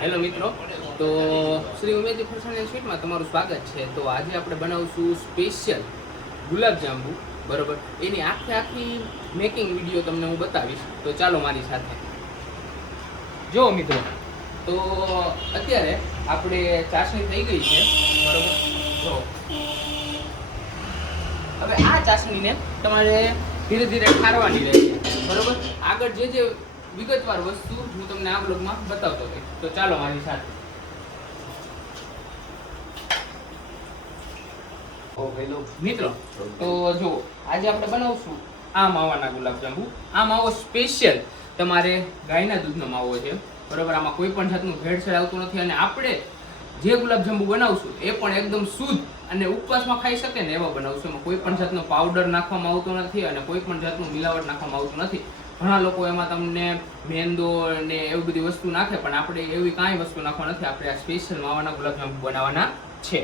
Hello મિત્રો, તો શ્રી ઉમેદી ફરસાણ એન્ડ સ્વીટમાં તમારું સ્વાગત છે. તો આજે આપણે બનાવશું સ્પેશિયલ ગુલાબજાંબુ, બરોબર. એની આખી મેકિંગ વિડીયો તમને હું બતાવીશ. તો ચાલો મારી સાથે જો મિત્રો. તો અત્યારે આપણે ચાસણી થઈ ગઈ છે, બરોબર. જો હવે આ ચાસણીને તમારે ધીરે ધીરે ઠારવાની રહેશે, બરોબર. આગળ જે વિગતવાર વસ્તુ હું તમને આ બ્લોગમાં બતાવતો હતો. તો ચાલો મારી સાથે. મિત્રો, તો જો આજે આપણે બનાવશું આ માવાના ગુલાબજાંબુ. આ માવો સ્પેશિયલ તમારે ગાયના દૂધનો માવો છે, બરોબર. આમાં કોઈ પણ જાતનું ભેળસેળ આવતું નથી. અને આપણે જે ગુલાબજાંબુ બનાવશું એ પણ એકદમ શુદ્ધ અને ઉપવાસમાં ખાઈ શકે ને એવા બનાવશું. એમાં કોઈ પણ જાતનો પાવડર નાખવામાં આવતો નથી અને કોઈ પણ જાતનું મિલાવટ નાખવામાં આવતું નથી. ઘણા લોકો એમાં તમને મેંદો ને એવી બધી વસ્તુ નાખે, પણ આપણે એવી કાંઈ વસ્તુ નાખવા નથી. આપણે આ સ્પેશિયલ માવાના ગુલાબજાંબુ બનાવવાના છે.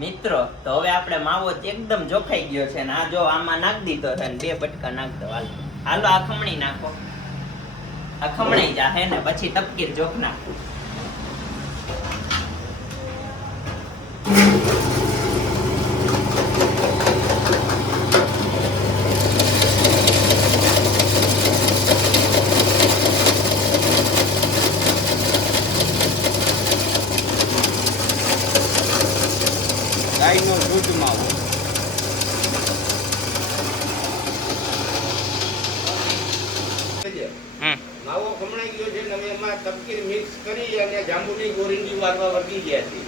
મિત્રો, તો હવે આપણે માવો એકદમ જોખાઈ ગયો છે ને આ જો આમાં નાખ દીધો છે ને 2 બટકા નાખ દો. હાલો આ ખમણી નાખો. આ ખમણી જાહે ને પછી તપકીર જોખ નાખો. ગાયનો દૂધ માવો. માવો ખમણાઈ ગયો છે ને હવે એમાં તપકીર મિક્સ કરી અને જાંબુની ગોરીની વારવા વળગી ગયા છે.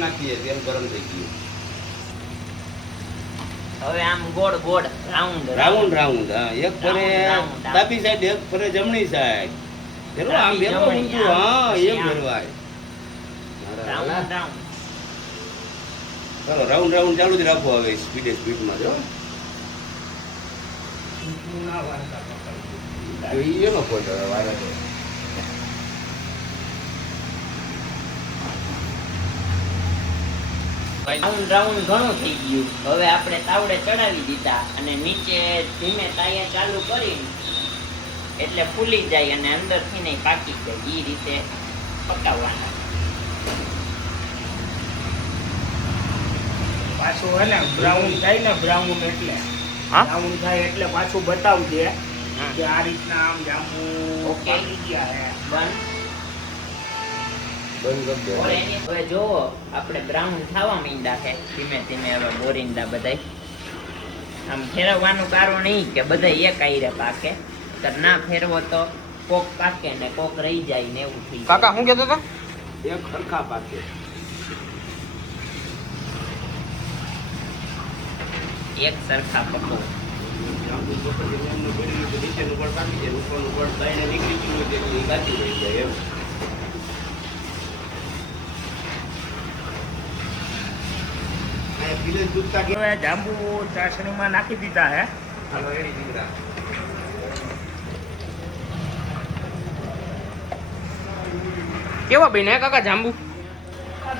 નાખીએ તેમ ગરમ થઈ ગયું. હવે આમ ગોળ ગોળ રાઉન્ડ રાઉન્ડ રાઉન્ડ હા, એક ફરે ડાબી સાઈડ એક ફરે જમણી સાઈડ. ચલો આમ બેરો ઊંધું હા એમ ફરવાય. Round round. ચલો રાઉન્ડ રાઉન્ડ ચાલુ જ રાખો હવે સ્પીડમાં જો. એનો ફોટ હવે વારે રાઉન્ડ રાઉન્ડ ઘણું થઈ ગયું. હવે આપણે તાવડે ચડાવી દીધા અને નીચે ધીમે તાયા ચાલુ કરીને એટલે ફૂલી જાય અને અંદરથી નહીં પાકી જાય એ રીતે પકાવવાના. પાછું હે ને બ્રાઉન થાય ને, બ્રાઉન એટલે બ્રાઉન થાય એટલે પાછું બતાવજે કે આ રીતના આમ જાંબુ પાકી ગયા હે. હવે જોવો આપણે બ્રાઉન થવા માંડ્યા છે ધીમે ધીમે. હવે બોરિંદા બધાય આમ ફેરવવાનું કારણ નહીં કે બધા એક આયરે પાકે. ના ફેરવો તો કોક પાકે ને કોક રહી જાય ને એવું થઈ જાય. કાકા શું કહેતો હતા? એક ખરખા પાકે. એક સરખા પકો. જાંબુ પકડીને એમનું ભરેલું તો નીચેનું ગોળ પાકી જાય, ઉપરનું ગોળ દઈને નીકળી ગયું હોય એટલે એ કાચી રહી જાય એમ. હવે જાંબુ ચાસણીમાં નાખી દીધા હે. હાલો એની દીકરા કેવા બન્યા કાકા જાંબુ?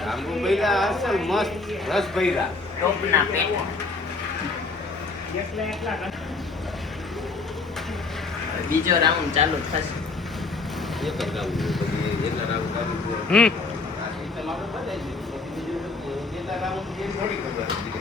જાંબુ ભર્યા અસલ મસ્ત રસ ભર્યા. ટોપના પેટા. બીજો રાઉન્ડ ચાલુ થશે. એક જ રાઉન્ડ પછી એટલા રાઉન્ડ કાઢી હમ આ સિસ્ટમ આપણે બતાવી દીધી. પછી બીજું એટલા રાઉન્ડ જે થોડી ખબર હતી.